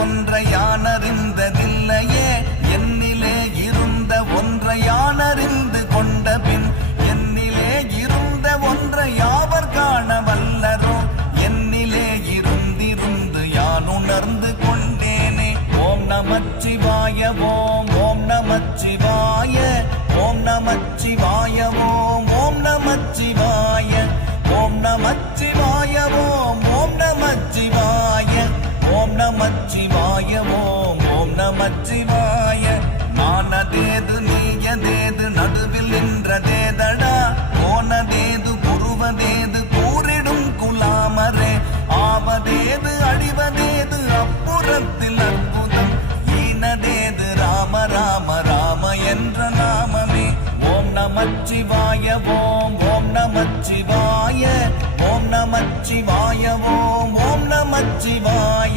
ஒன்றை யானறிந்ததில்லையே என்னிலே இருந்த ஒன்றை யானறிந்து கொண்ட பின் என்னிலே இருந்த ஒன்றை யாவர் காண வல்லரோ என்னிலே இருந்திருந்து யான் உணர்ந்து கொண்டேனே. ஓம் நமச்சிவாய ஓம் ஓம் நமச்சிவாய ஓம் நமச்சிவாய ஓம் ஓம் நமச்சிவாய ஓம் நமச்சிவாய ஓம் ஓம் நமச்சிவாய ஓம் நமச்சிவாய ஓம் ஓம் நமச்சிவாய. நானதேது நீயதேது நடுவில் நின்றதேதடா போனதேது புருவதேது கூறிடும் குலாமரே ஆவதேது அழிவதேது அப்புறத்தில் அற்புதம் ஈனதேது ராம ராம ராம என்ற நாமமே. ஓம் நமச்சிவாய ஓம் ஓம் நமச்சிவாய ஓம் நமச்சிவாய ஓம் ஓம் நமச்சிவாய